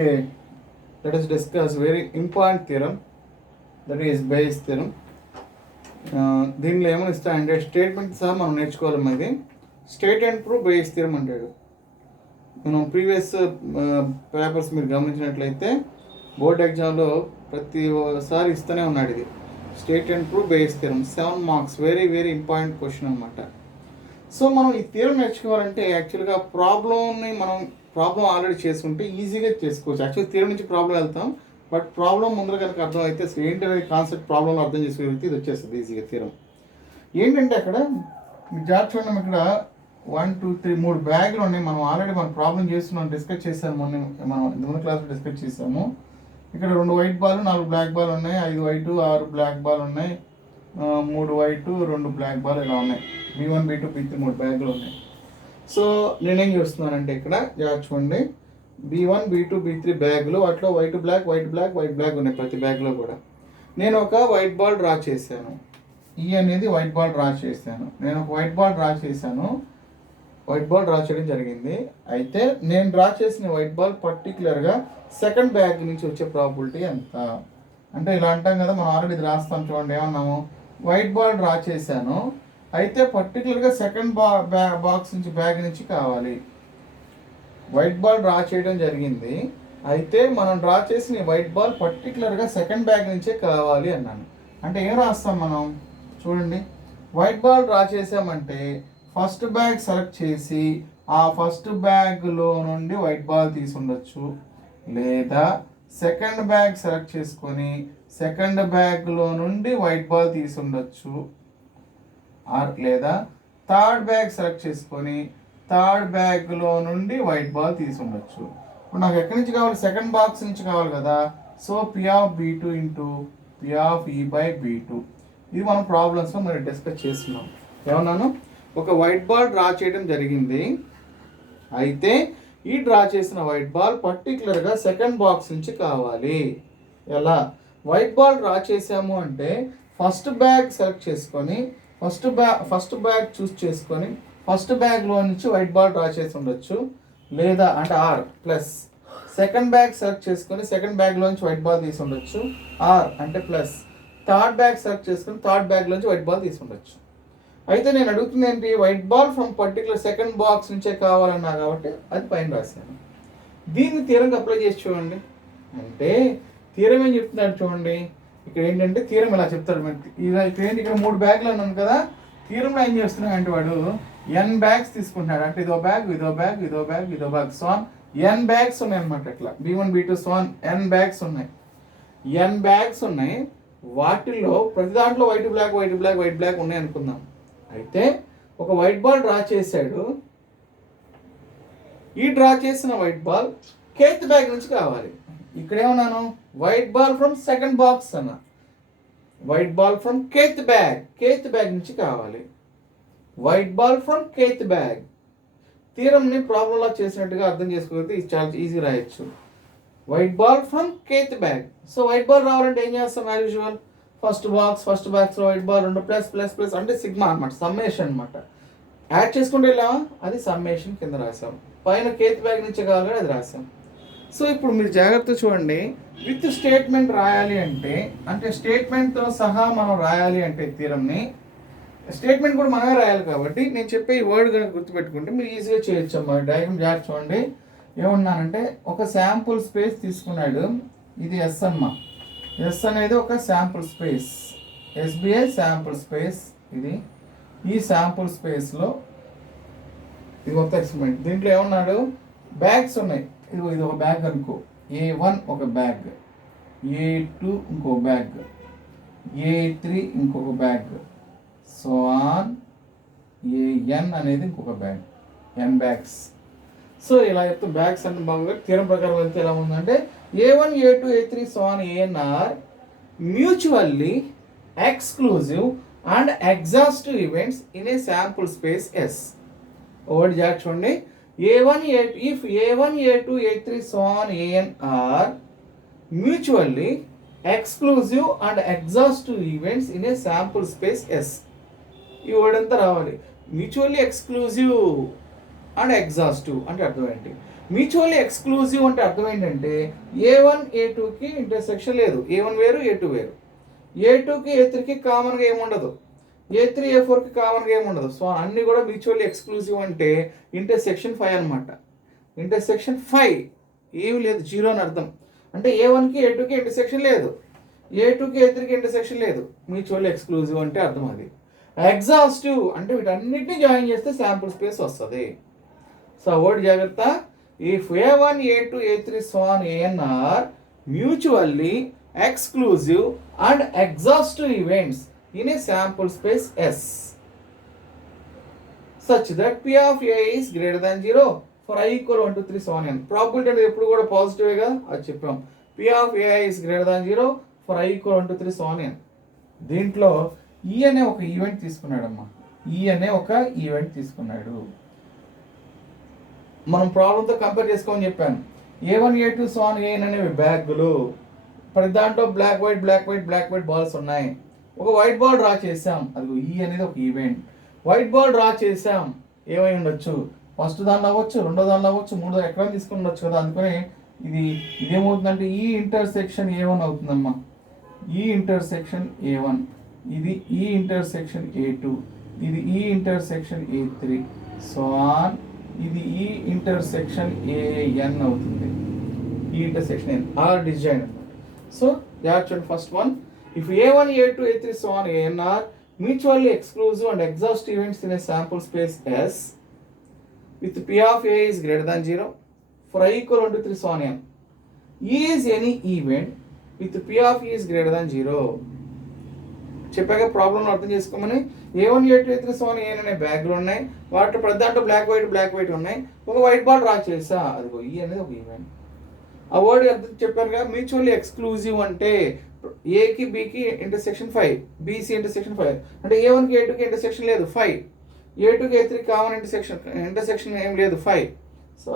Okay, let us discuss very important theorem, that is Bayes theorem. దీనిలో ఏమైనా ఇస్తాయంటే statement సహా మనం నేర్చుకోవాలి. ఇది state and prove base theorem అంటాడు. మనం ప్రీవియస్ పేపర్స్ మీరు గమనించినట్లయితే బోర్డ్ ఎగ్జామ్లో ప్రతిసారి ఇస్తూనే ఉన్నాడు ఇది state and prove base theorem. 7 marks, very very important question అనమాట. సో మనం ఈ థియరం నేర్చుకోవాలంటే యాక్చువల్గా ప్రాబ్లం ఆల్రెడీ చేసుకుంటే ఈజీగా చేసుకోవచ్చు. యాక్చువల్ థియరం నుంచి ప్రాబ్లం వెళ్తాం, బట్ ప్రాబ్లం ముందర కనుక అర్థం అయితే అసలు ఏంటనేది కాన్సెప్ట్ ప్రాబ్లంలో అర్థం చేసుకోగలిగితే ఇది వచ్చేస్తుంది ఈజీగా థియరం. ఏంటంటే అక్కడ మీరు జాబ్ చూడండి, ఇక్కడ 1 2 3 3 బ్యాగులు ఉన్నాయి. మనం ఆల్రెడీ మనం ప్రాబ్లం చేస్తున్నాం, డిస్కస్ చేసాము. మనం ముందు క్లాస్లో డిస్కస్ చేసాము. ఇక్కడ 2 వైట్ బాల్ 4 బ్లాక్ బాల్ ఉన్నాయి, 5 వైట్ 6 బ్లాక్ బాల్ ఉన్నాయి, 3 వైట్ 2 బ్లాక్ బాల్ ఇలా ఉన్నాయి. B1 B2 B3 3 బ్యాగులు ఉన్నాయి. సో నేనేం చేస్తున్నానంటే ఇక్కడ చూడండి, B1 B2 B3 బ్యాగులు, వాటిలో వైట్ బ్లాక్ ఉన్నాయి ప్రతి బ్యాగ్లో కూడా. నేను ఒక వైట్ బాల్ డ్రా చేశాను. ఈ అనేది వైట్ బాల్ డ్రా చేశాను. నేను ఒక వైట్ బాల్ డ్రా చేయడం జరిగింది. అయితే నేను డ్రా చేసిన వైట్ బాల్ పర్టికులర్గా సెకండ్ బ్యాగ్ నుంచి వచ్చే ప్రాబిలిటీ ఎంత అంటే ఇలా అంటాం కదా, మనం ఆల్రెడీ ఇది రాస్తాం. చూడండి ఏమన్నాము, వైట్ బాల్ డ్రా చేశాను, అయితే పర్టికులర్గా సెకండ్ బాక్స్ నుంచి బ్యాగ్ నుంచి కావాలి. వైట్ బాల్ డ్రా చేయడం జరిగింది, అయితే మనం డ్రా చేసిన వైట్ బాల్ పర్టికులర్గా సెకండ్ బ్యాగ్ నుంచే కావాలి అన్నాను. అంటే ఏం రాస్తాం మనం చూడండి, వైట్ బాల్ డ్రా చేసామంటే ఫస్ట్ బ్యాగ్ సెలెక్ట్ చేసి ఆ ఫస్ట్ బ్యాగ్లో నుండి వైట్ బాల్ తీసి ఉండొచ్చు, లేదా సెకండ్ బ్యాగ్ సెలెక్ట్ చేసుకొని సెకండ్ బ్యాగ్లో నుండి వైట్ బాల్ తీసి ఉండొచ్చు, లేదా థర్డ్ బ్యాగ్ సెలెక్ట్ చేసుకొని థర్డ్ బ్యాగ్లో నుండి వైట్ బాల్ తీసి ఉండొచ్చు. ఇప్పుడు నాకు ఎక్కడి నుంచి కావాలి, సెకండ్ బాక్స్ నుంచి కావాలి కదా. So P(B2) into P(E)/B2. ఇది మనం ప్రాబ్లమ్స్లో మరి డిస్కస్ చేస్తున్నాం. ఏమన్నాను, ఒక వైట్ బాల్ డ్రా చేయడం జరిగింది, అయితే ఈ డ్రా చేసిన వైట్ బాల్ పర్టికులర్గా సెకండ్ బాక్స్ నుంచి కావాలి. ఎలా, వైట్ బాల్ డ్రా చేసాము అంటే ఫస్ట్ బ్యాగ్ సెలెక్ట్ చేసుకొని ఫస్ట్ బ్యాగ్ చూస్ చేసుకొని ఫస్ట్ బ్యాగ్లో నుంచి వైట్ బాల్ డ్రా చేసి ఉండొచ్చు, లేదా అంటే or plus second bag select చేసుకొని సెకండ్ బ్యాగ్లో నుంచి వైట్ బాల్ తీసి ఉండొచ్చు, ఆర్ అంటే ప్లస్ థర్డ్ బ్యాగ్ సెలెక్ట్ చేసుకొని థర్డ్ బ్యాగ్లోంచి వైట్ బాల్ తీసి ఉండొచ్చు. అయితే నేను అడుగుతుంది ఏంటి, white ball from particular second box నుంచే కావాలన్నా కాబట్టి అది పైన రాశాను. దీన్ని థియరంకి అప్లై చేసి చూడండి. అంటే థియరం ఏం చెప్తున్నాడు చూడండి, ఇక్కడ ఏంటంటే థియరం ఇలా చెప్తాడు. ఇక్కడ ఏంటి, ఇక్కడ 3 బ్యాగ్లు అన్నాను కదా, థియరంలో ఏం చేస్తున్నాడు అంటే వాడు n బ్యాగ్స్ తీసుకుంటున్నాడు. అంటే ఇదో బ్యాగ్ సో n బ్యాగ్స్ ఉన్నాయి అనమాట. ఇట్లా B1 B2 n బ్యాగ్స్ ఉన్నాయి. వాటిల్లో ప్రతి దాంట్లో వైట్ బ్లాక్ ఉన్నాయి అనుకుందాం. అయితే ఒక వైట్ బాల్ డ్రా చేశాడు, ఈ డ్రా చేసిన వైట్ బాల్ కేత్ బ్యాగ్ నుంచి కావాలి. ఇక్కడ ఏమన్నాను, white ball from second box అన్న, white ball from kth bag నుంచి కావాలి. White ball from kth bag. థియరంని ప్రాబ్లంలా చేసినట్టుగా అర్థం చేసుకోగలిగితే ఇది చాలా ఈజీ రాయొచ్చు. White ball from kth bag. So white ball రావాలంటే ఏం చేస్తాం, యాజ్ యూజువల్ ఫస్ట్ బాక్స్లో వైట్ బాల్ 2 ప్లస్ అంటే సిగ్మా అనమాట, సమ్మేషన్ అనమాట. యాడ్ చేసుకుంటే వెళ్ళామా, అది సమ్మేషన్ కింద రాసాం. పైన కేత్ బ్యాగ్ నుంచి కావాలి అది రాసాం. సో ఇప్పుడు మీరు జాగ్రత్త చూడండి, విత్ స్టేట్మెంట్ రాయాలి అంటే స్టేట్మెంట్తో సహా మనం రాయాలి అంటే థియరంని, స్టేట్మెంట్ కూడా మనమే రాయాలి కాబట్టి నేను చెప్పే ఈ వర్డ్ కనుక గుర్తుపెట్టుకుంటే మీరు ఈజీగా చేయొచ్చు అమ్మా. డయాగ్రామ్ జాగ్రత్త చూడండి, ఏమన్నానంటే ఒక శాంపుల్ స్పేస్ తీసుకున్నాడు, ఇది ఎస్ అమ్మా. ఎస్ అనేది ఒక sample space, SBI sample space. ఇది ఈ శాంపుల్ స్పేస్లో ఇది ఒక ఎక్స్పెరిమెంట్. దీంట్లో ఏమన్నాడు, బ్యాగ్స్ ఉన్నాయి. ఇది ఒక బ్యాగ్ అనుకో, A1 ఒక బ్యాగ్, A2 ఇంకో బ్యాగ్, A3 ఇంకొక బ్యాగ్, సో ఆన్ AN అనేది ఇంకొక బ్యాగ్, n బ్యాగ్స్. సో ఇలా చెప్తే బ్యాగ్స్ అంటే బాగా థియరం ప్రకారం వెళ్తే ఎలా ఉందంటే A1 A2 A3 so on AN are mutually exclusive and exhaustive events in a sample space S. ఒకటి జాగ్రత్త చూడండి, if A1 A2 A3 so on AN are mutually exclusive and exhaustive events in a sample space S. ఈ word అంతా రావాలి, mutually exclusive and exhaustive అంటే అర్థం ఏంటి, mutually exclusive అంటే అర్థం ఏంటంటే A1 A2కి ఇంటర్సెక్షన్ లేదు, A1 వేరు A2 వేరు, A2కి A3కి కామన్గా ఏముండదు, A3 A4కి కామన్గా ఏముండదు. సో అన్నీ కూడా మ్యూచువల్లీ ఎక్స్క్లూజివ్ అంటే ఇంటర్సెక్షన్ 5 అనమాట. ఇంటర్సెక్షన్ 5 ఏమి లేదు, జీరో అని అర్థం. అంటే A1కి A2కి ఇంటర్సెక్షన్ లేదు, A2కి A3కి ఇంటర్సెక్షన్ లేదు, మ్యూచువల్లీ ఎక్స్క్లూజివ్ అంటే అర్థం అది. ఎగ్జాస్టివ్ అంటే వీటన్నిటిని జాయిన్ చేస్తే శాంపుల్ స్పేస్ వస్తుంది. సో వర్డ్ జాగ్రత్త, if A1 A2 A3 so on AN are mutually exclusive and exhaustive events in a sample space S such that P of A is greater than 0 for I equal 1 to 3 so on n. Probability అనేది ఎప్పుడు కూడా పాజిటివ్గా అది చెప్పాం. P of A is greater than 0 for I equal 1 to 3 so on n. దీంట్లో E అనే ఒక event తీసుకున్నాడమ్మా, E అనే ఒక ఈవెంట్ తీసుకున్నాడు. మనం ప్రాబ్లంతో కంపేర్ చేసుకోమని చెప్పాను. A1 A2 so on AN అనేవి బ్యాగులు, ప్రతి దాంట్లో బ్లాక్ వైట్ బాల్స్ ఉన్నాయి. ఒక వైట్ బాల్ డ్రా చేసాం, అది E అనేది ఒక ఈవెంట్. వైట్ బాల్ డ్రా చేసాం, ఏమై ఉండొచ్చు, ఫస్ట్ దానిలో అవ్వచ్చు, రెండో దానిలో అవ్వచ్చు, మూడో ఎక్కడ తీసుకుని ఉండొచ్చు కదా. అందుకని ఇదేమవుతుందంటే ఈ ఇంటర్సెక్షన్ A1 అవుతుందమ్మా, ఈ ఇంటర్సెక్షన్ A1, ఇది ఈ ఇంటర్సెక్షన్ A2, ఇది ఈ ఇంటర్సెక్షన్ A3 సో ఆన్, ఇది ఈ ఇంటర్సెక్షన్ AN అవుతుంది, ఈ ఇంటర్సెక్షన్ AN ఆర్ డిజైన్ అనమాట. సో చూడండి, first one, if A1 A2 A3 so on AN are mutually exclusive and exhaustive events in a sample space S with P of A is greater than 0 for I equal 1 to 3 so on n. E is any event with P of E is greater than 0. చెప్పాక ప్రాబ్లంలో అర్థం చేసుకోమని. A1 A2 A3 so on AN అనే బ్యాగ్లు ఉన్నాయి, వాటి ప్రతి దాంట్లో బ్లాక్ వైట్ ఉన్నాయి. ఒక వైట్ బాల్ డ్రా చేసా, అది E అనేది ఒక ఈవెంట్. ఆ వర్డ్ అర్థం చెప్పాను కదా. మ్యూచువల్లీ ఎక్స్క్లూజివ్ అంటే ఏకి బికి ఇంటర్సెక్షన్ 5, బీసీ ఇంటర్సెక్షన్ 5, అంటే A1కి A2కి ఇంటర్సెక్షన్ లేదు 5, A2కి A3కి కామన్ ఇంటర్సెక్షన్ ఏం లేదు 5. సో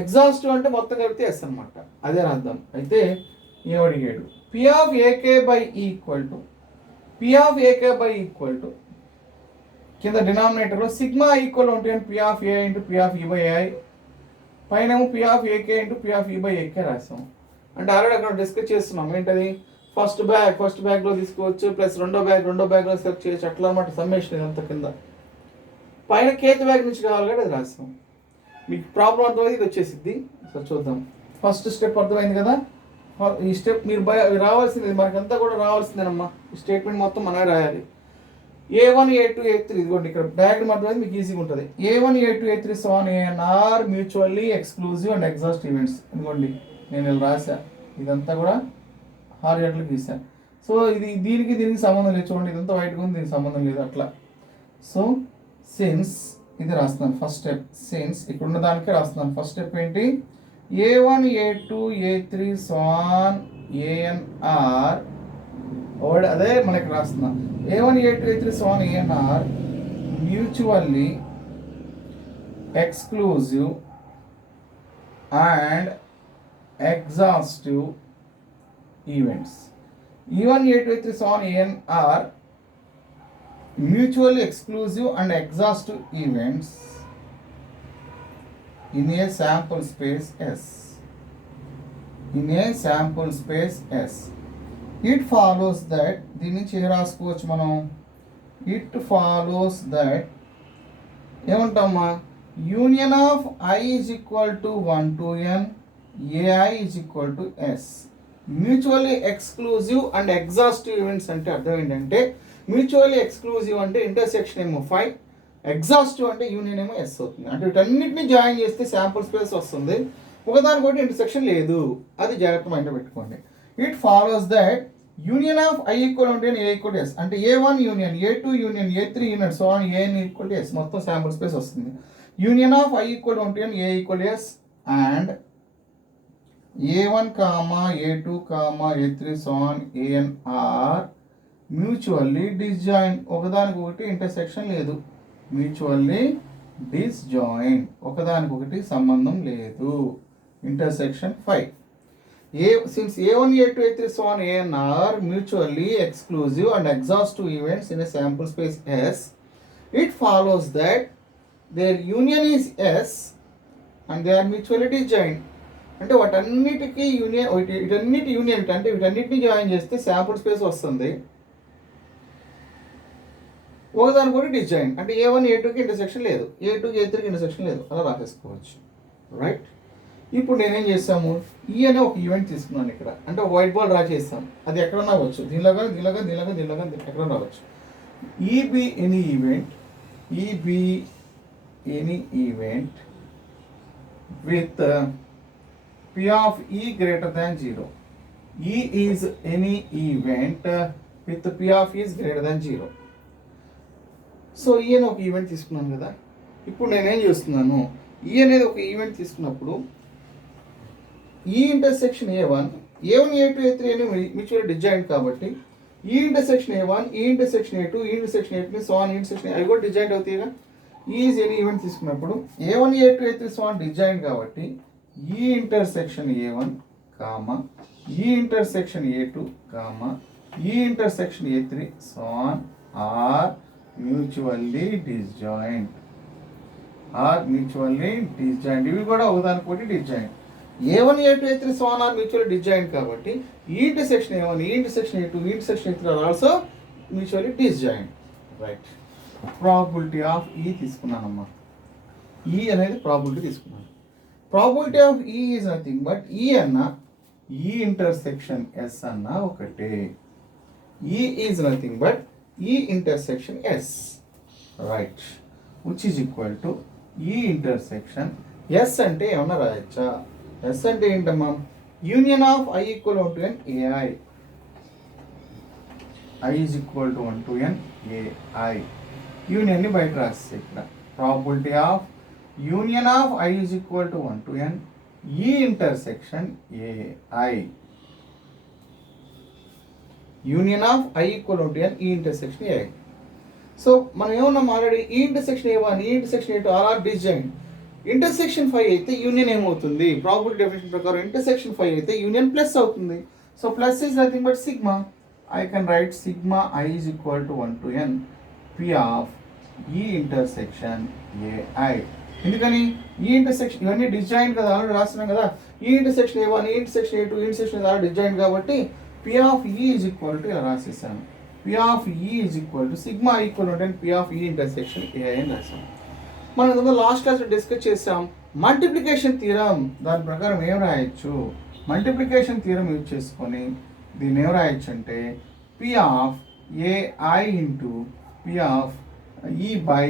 ఎగ్జాస్టివ్ అంటే మొత్తం కలిపితే ఎస్ అనమాట, అదే అర్థం. అయితే ఏమడిగాడు, P of AK by E equal to P of AK by E equal to కింద డినామినేటర్లో సిగ్మా ఈక్వల్ ఉంటుంది P of A into P of E by AI, పైన P of AK into P of E by AK రాసాం. అంటే already అక్కడ discuss చేస్తున్నాం ఏంటది, first బ్యాగ్లో తీసుకోవచ్చు, ప్లస్ రెండో బ్యాగ్లో సెలెక్ట్ చేయొచ్చు, అట్లా అనమాట సమ్మేషన్ ఇదంతా. కింద పైన కేత్ బ్యాగ్ నుంచి కావాలి కదా, అది రాసాం. మీకు ప్రాబ్లం అర్థమైంది, ఇది వచ్చేసిద్ది. సో చూద్దాం, ఫస్ట్ స్టెప్ అర్థమైంది కదా. ఈ స్టెప్ మీరు రావాల్సింది, మనకంతా కూడా రావాల్సిందేనమ్మా. ఈ స్టేట్మెంట్ మొత్తం మనమే రాయాలి. A1 A2 A3 ఇదిగోండి, ఇక్కడ డయాగ్రమ్ అర్థమైంది, మీకు ఈజీగా ఉంటుంది. A1 A2 A3 so on AN are mutually exclusive and exhaustive events. ఇదిగోండి నేను ఇలా రాసా, ఇదంతా కూడా హారిజాంటల్ గీసా. సో ఇది దీనికి సంబంధం లేదు, చూడండి ఇదంతా వైట్గా ఉంది, దీనికి సంబంధం లేదు అట్లా. సో సిన్స్ ఇది రాస్తున్నాను ఫస్ట్ స్టెప్, సిన్స్ ఇక్కడ ఉన్న దానికే రాస్తున్నాను. ఫస్ట్ స్టెప్ ఏంటి, A1 A2 A3 so on AN are అదే మనకి రాస్తున్నా, A1 A2 A3 so on AN are mutually exclusive and exhaustive events. E1 A2 A3 so on AN are mutually exclusive and exhaustive events in a sample space S. In a sample space S. It follows that, దీని నుంచి ఏం రాసుకోవచ్చు మనం, it follows that ఏమంటామా, union of I is equal to 1 to n, AI is equal to S. Mutually exclusive and exhaustive events అంటే అర్థం ఏంటంటే, mutually exclusive అంటే ఇంటర్సెక్షన్ ఏమో 5, ఎగ్జాస్టివ్ అంటే యూనియన్ ఏమో S అవుతుంది. అంటే వీటన్నిటిని జాయిన్ చేస్తే శాంపుల్ స్పేస్ వస్తుంది, ఒకదానికొకటి ఇంటర్సెక్షన్ లేదు, అది జాగ్రత్త మైండ్లో పెట్టుకోండి. It follows that union of I equal ఉంటే A ఈక్వల్ టు S, అంటే A1 union A2 union A3 union so on AN equal to S, మొత్తం శాంపుల్ స్పేస్ వస్తుంది. యూనియన్ ఆఫ్ I ఈక్వల్ ఉంటే A equal to S and A1 comma A2 comma A3 so on AN are mutually disjoint, ఒకదానికొకటి intersection లేదు, mutually disjoint, ఒకదానికొకటి సంబంధం లేదు, intersection 5. Since A1 A2 A3 so on AN are mutually exclusive and exhaustive events in a sample space S, it follows that their union is S and they are mutually disjoint. అంటే వాటన్నిటికీ union, వీటన్నిటి union అంటే వీటన్నిటిని join చేస్తే sample space వస్తుంది. ఒకదాని కూడా డిజాయిన్ అంటే A1 A2కి ఇంటర్సెక్షన్ లేదు, A2కి A3కి ఇంటర్సెక్షన్ లేదు, అలా రాసేసుకోవచ్చు. రైట్. ఇప్పుడు నేనేం చేస్తాము, ఈ అనే ఒక ఈవెంట్ తీసుకున్నాను ఇక్కడ, అంటే ఒక వైట్ బాల్ డ్రా చేస్తాం. అది ఎక్కడన్నా రావచ్చు, దీనిలాగా దీనిలాగా దీనిలాగా దీనిలాగా ఎక్కడ రావచ్చు. E be any event, E be any event with P of E greater than 0. E is any event with P of E is greater than 0. So ఈ అని ఒక ఈవెంట్ తీసుకున్నాను కదా. ఇప్పుడు నేనేం చేస్తున్నాను, ఈ అనేది ఒక ఈవెంట్ తీసుకున్నప్పుడు ఈ ఇంటర్సెక్షన్ A1 A2 A3 అని మ్యూచువల్ డిజాయింట్ కాబట్టి E intersection A1 E intersection A2 E intersection A3 so on intersection అవి కూడా డిజాయింట్ అవుతాయిగా. ఈజ్ ఎనీ ఈవెంట్ తీసుకున్నప్పుడు A1 A2 A3 so on disjoint కాబట్టి E intersection A1 comma E intersection A2 comma E intersection A3 so on are mutually disjoint, ఇవి కూడా ఒకదానికోటి disjoint. A1 A2 A3 so on are mutually disjoint కాబట్టి E intersection A1 E intersection A2 E intersection A3 are also mutually disjoint. Right. Probability of E తీసుకున్నానమ్మా, E అనేది probability తీసుకున్నాను. Probability of ఈ is nothing but E అన్న E intersection S అన్న ఒకటే. E is nothing but E intersection S. Right. Which is equal to E intersection S అంటే ఏమన్నా రాయచ్చా, ఎస్ అంటే ఏంటమ్మా, union of I equal to N A I, I is equal to 1 to n A I. యూనియన్ని బయట రాస్తే ఇక్కడ probability of union of I is equal to 1 to n E intersection A I, union of I equal to n E intersection AI. So మనం ఏమన్నాం already, ఈ intersection A1 E intersection A2 are disjoint. Intersection 5 అయితే union ఏమవుతుంది, probability definition ప్రకారం intersection 5 అయితే union plus అవుతుంది. So plus is nothing but sigma. I can write sigma I is equal to 1 to n P of E intersection AI. ఎందుకని ఈ intersection ఇవన్నీ disjoint కదా, already రాస్తున్నాం కదా. ఈ intersection A1 E intersection A2 E intersection already disjoint కాబట్టి P of E is equal to ఇలా రాసేసాను. P of E is equal to sigma equal to P of E intersection AI అని రాసాం. మనం last క్లాస్లో discuss చేసాం multiplication theorem. దాని ప్రకారం ఏం రాయొచ్చు, మల్టిప్లికేషన్ థియరం యూజ్ చేసుకొని దీన్ని ఏం రాయొచ్చు అంటే P of AI into P of E by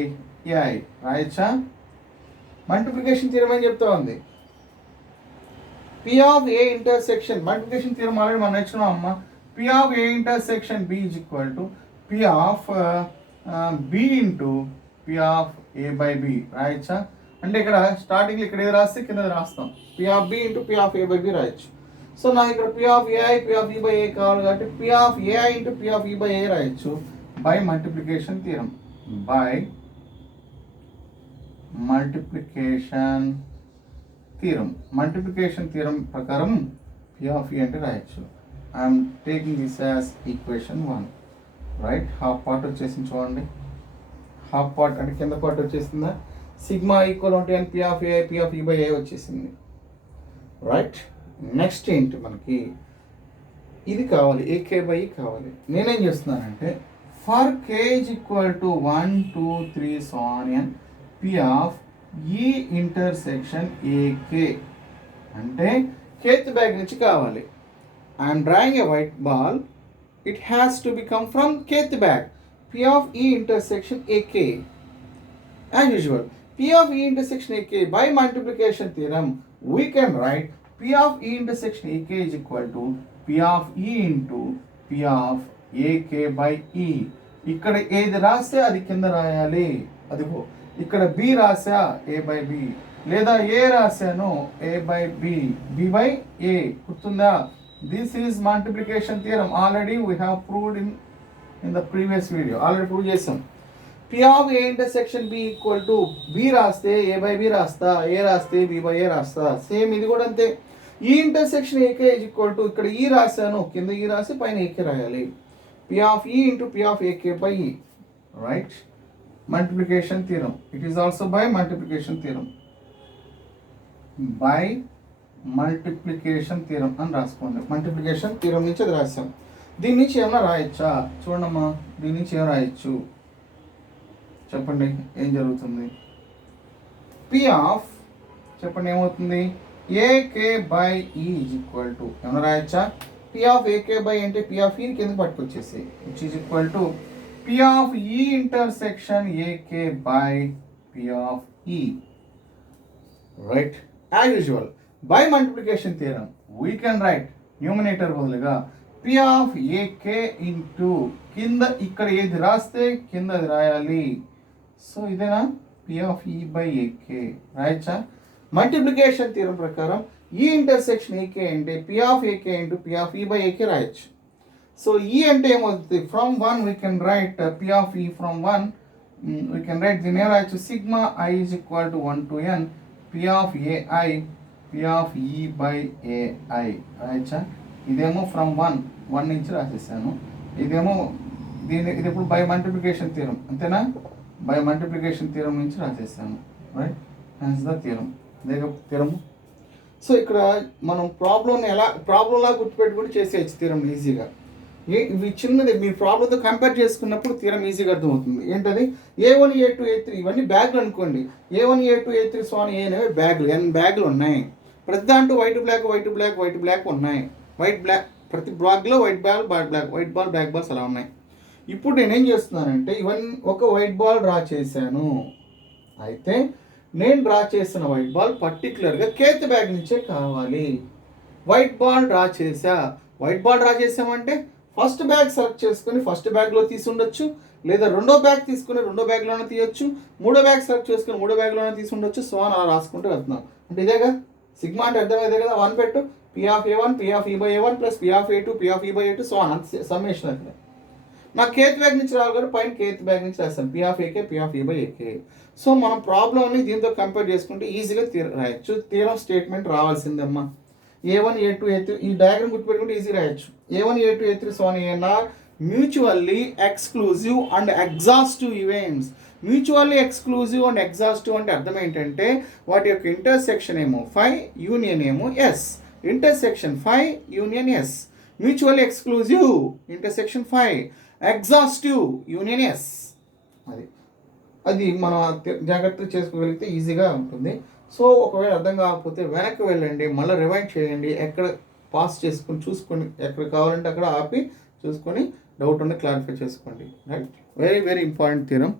AI రాయొచ్చా. మల్టిప్లికేషన్ థియరం అని చెప్తా ఉంది. P of A intersection multiplication theorem already మనం నేర్చుకున్నాం అమ్మ. P of A ఇంటర్సెక్షన్ B is equal to P of B into P of A by B రాయొచ్చా. అంటే ఇక్కడ స్టార్టింగ్లో ఇక్కడ ఏది రాస్తే కింద రాస్తాం, P of B into P of A by B రాయొచ్చు. సో నాకు ఇక్కడ P of AI P of E by A కావాలి కాబట్టి P of AI into P of E by A రాయొచ్చు by multiplication theorem, by multiplication theorem ప్రకారం P of E అంటే రాయొచ్చు. I'm taking this as equation 1. Right. Half part వచ్చేసింది చూడండి, half part అంటే కింద పార్ట్ వచ్చేసిందా, సిగ్మా ఈక్వల్ ఉంటే P of AI P of E by A వచ్చేసింది. రైట్. నెక్స్ట్ ఏంటి మనకి ఇది కావాలి, AK బై E కావాలి. నేనేం చేస్తున్నానంటే for K is equal to 1 2 3 so on n P of E intersection AK అంటే kth బ్యాగ్ నుంచి కావాలి. I'm drawing A white ball, it has to become from kth bag. P of E intersection AK as usual. P of E intersection AK by multiplication theorem we can write P of E intersection AK is equal to P of E into P of AK by E. ఇక్కడ ఏది రాస్తే అది కింద రాయాలి. అదిగో ఇక్కడ B రాసా A by B, లేదా A రాశాను A by B, B by A. గుర్తుందా? This is multiplication theorem. Already we have proved in the previous video. Already prove చేసాం. P of A intersection B equal to B రాస్తే A by B రాస్తా, A రాస్తే B by A రాస్తా. Same ఇది కూడా అంతే. ఈ intersection AK is equal to ఇక్కడ E రాశాను, కింద E రాసి పైన AK రాయాలి. P of E into P of AK by E. Right? Multiplication theorem. It is also by multiplication theorem. By multiplication theorem అని రాసుకోండి. మల్టిప్లికేషన్ థీరం నుంచి అది రాసాం. దీని నుంచి ఏమైనా రాయొచ్చా చూడమ్మా, దీని నుంచి ఏం రాయొచ్చు చెప్పండి, ఏం జరుగుతుంది? పి ఆఫ్ చెప్పండి ఏమవుతుంది, A K by E is equal to ఏమైనా రాయొచ్చా? పి ఆఫ్ ఏకే బై అంటే పి ఆఫ్ ఈని కిందకి పట్టుకొచ్చేసి which is equal to P of E intersection A K by P of E. Right, as usual by multiplication theorem we can write numerator బదులుగా P of A K into కింద ఇక్కడ ఏది రాస్తే కింద అది రాయాలి. సో ఇదేనా P of E by A K రాయచ్చా? మల్టిప్లికేషన్ థియరం ప్రకారం ఈ ఇంటర్సెక్షన్ ఏకే అంటే P of A K into P of E by A K రాయొచ్చు. సో ఈ అంటే ఏమవుతుంది, from 1 we can write P of E from 1 we can write దీని ఏం రాయొచ్చు, sigma I is equal to 1 to n P of A I P of E by A I రాయచ్చా? ఇదేమో from 1 నుంచి రాసేసాను, ఇదేమో ఇది ఇప్పుడు బై మల్టిప్లికేషన్ థియరం అంతేనా, బై మల్టిప్లికేషన్ థియరం నుంచి రాసేసాను. రైట్, హెన్స్ ద థియరం, ఇదే థియరము. సో ఇక్కడ మనం ప్రాబ్లంలా గుర్తుపెట్టుకుని చేసేయచ్చు థియరం ఈజీగా. ఇవి చిన్నది మీ ప్రాబ్లంతో కంపేర్ చేసుకున్నప్పుడు థియరం ఈజీగా అర్థమవుతుంది. ఏంటది, A1 A2 A3 ఇవన్నీ బ్యాగ్లు అనుకోండి. A1 A2 A3 సో అని అనేవి బ్యాగ్లు, బ్యాగ్లు ఉన్నాయి. ప్రతి దాంట్లో వైట్ బ్లాక్ ఉన్నాయి. వైట్ బ్లాక్ ప్రతి బ్లాక్లో వైట్ బాల్ బ్లాక్ బాల్స్ అలా ఉన్నాయి. ఇప్పుడు నేనేం చేస్తున్నానంటే ఇవన్నీ ఒక వైట్ బాల్ డ్రా చేశాను. అయితే నేను డ్రా చేసిన వైట్ బాల్ పర్టికులర్గా కేత్ బ్యాగ్ నుంచే కావాలి. వైట్ బాల్ డ్రా చేసామంటే ఫస్ట్ బ్యాగ్ సెలెక్ట్ చేసుకుని ఫస్ట్ బ్యాగ్లో తీసి ఉండొచ్చు, లేదా రెండో బ్యాగ్ తీసుకుని రెండో బ్యాగ్లోనే తీయొచ్చు, మూడో బ్యాగ్ సెలెక్ట్ చేసుకుని మూడో బ్యాగ్లోనే తీసి ఉండొచ్చు. సో అలా రాసుకుంటూ వెళ్తున్నాం. అంటే ఇదేగా సిగ్మా అంటే అర్థమైందే కదా. 1 పెట్టు, P of A one P of E by A one plus P of A two P of E by A two so అంత సమ్మేషన్ అక్కడ. నాకు కేత్ బ్యాగ్ నుంచి రావాలి కూడా పైన కేత్ బ్యాగ్ నుంచి రాస్తాను P of AK P of E by AK. So మనం ప్రాబ్లమ్ని దీంతో కంపేర్ చేసుకుంటే ఈజీగా రాయొచ్చు. Theorem statement రావాల్సిందమ్మా. A1 A2 A3 ఈ డయాగ్రామ్ గుర్తుపెట్టుకుంటే ఈజీ రాయొచ్చు. A1 A2 A3 సో అని are mutually exclusive and exhaustive events. Mutually exclusive and exhaustive అంటే అర్థం ఏంటంటే వాటి యొక్క ఇంటర్సెక్షన్ ఏమో 5 యూనియన్ ఏమో S. Intersection 5 union S. Mutually exclusive intersection 5, exhaustive union S. అది మనం జాగ్రత్తగా చేసుకోగలిగితే ఈజీగా ఉంటుంది. సో ఒకవేళ అర్థం కాకపోతే వెనక్కి వెళ్ళండి, మళ్ళీ రివైండ్ చేయండి, ఎక్కడ పాస్ చేసుకొని చూసుకొని ఎక్కడ కావాలంటే అక్కడ ఆపి చూసుకొని డౌట్ ఉంటే క్లారిఫై చేసుకోండి. Right, very very important theorem.